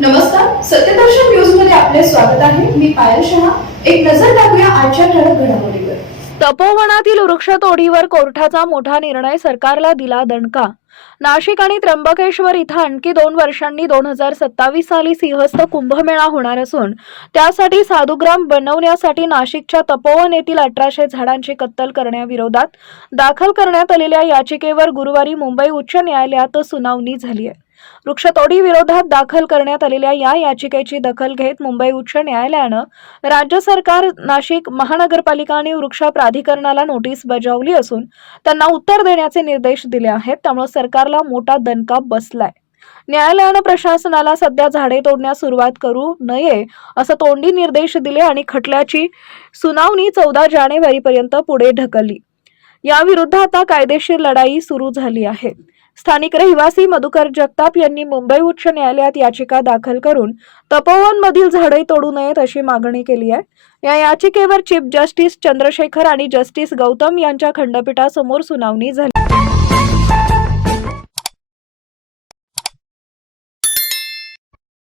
नमस्कार, सत्यदर्शन न्यूज मध्ये आपले स्वागत आहे. मी पायल शहा. एक नजर टाकूया आजच्या ठळक घडामोडीवर. तपोवनातील वृक्षतोडीवर कोर्टाचा मोठा निर्णय, सरकारला दिला दणका. नाशिक आणि त्र्यंबकेश्वर इथं आणखी 2 वर्षांनी 2027 साली सिंहस्थ कुंभमेळा होणार असून त्यासाठी साधुग्राम बनवण्यासाठी नाशिकच्या तपोवन येथील 1800 झाडांची कत्तल करण्याविरोधात दाखल करण्यात आलेल्या याचिकेवर गुरुवारी मुंबई उच्च न्यायालयात सुनावणी झाली आहे. वृक्षतोडी विरोधात दाखल करण्यात आलेल्या या याचिकेची दखल घेत मुंबई उच्च न्यायालयानं राज्य सरकार, नाशिक महानगरपालिका आणि वृक्ष प्राधिकरणाला नोटीस बजावली असून त्यांना उत्तर देण्याचे निर्देश दिले आहेत. त्यामुळे सरकारला मोठा दणका बसलाय. न्यायालयानं प्रशासनाला सध्या झाडे तोडण्यास सुरुवात करू नये असं तोंडी निर्देश दिले आणि खटल्याची सुनावणी 14 जानेवारीपर्यंत पुढे ढकलली. याविरुद्ध आता कायदेशीर लढाई सुरू झाली आहे. स्थानिक रहिवासी मधुकर जगताप यांनी मुंबई उच्च न्यायालयात याचिका दाखल करून तपोवन मधील झाडे तोडू नयेत अशी मागणी केली आहे. या याचिकेवर चीफ जस्टिस चंद्रशेखर आणि जस्टिस गौतम यांच्या खंडपीठासमोर सुनावणी झाली.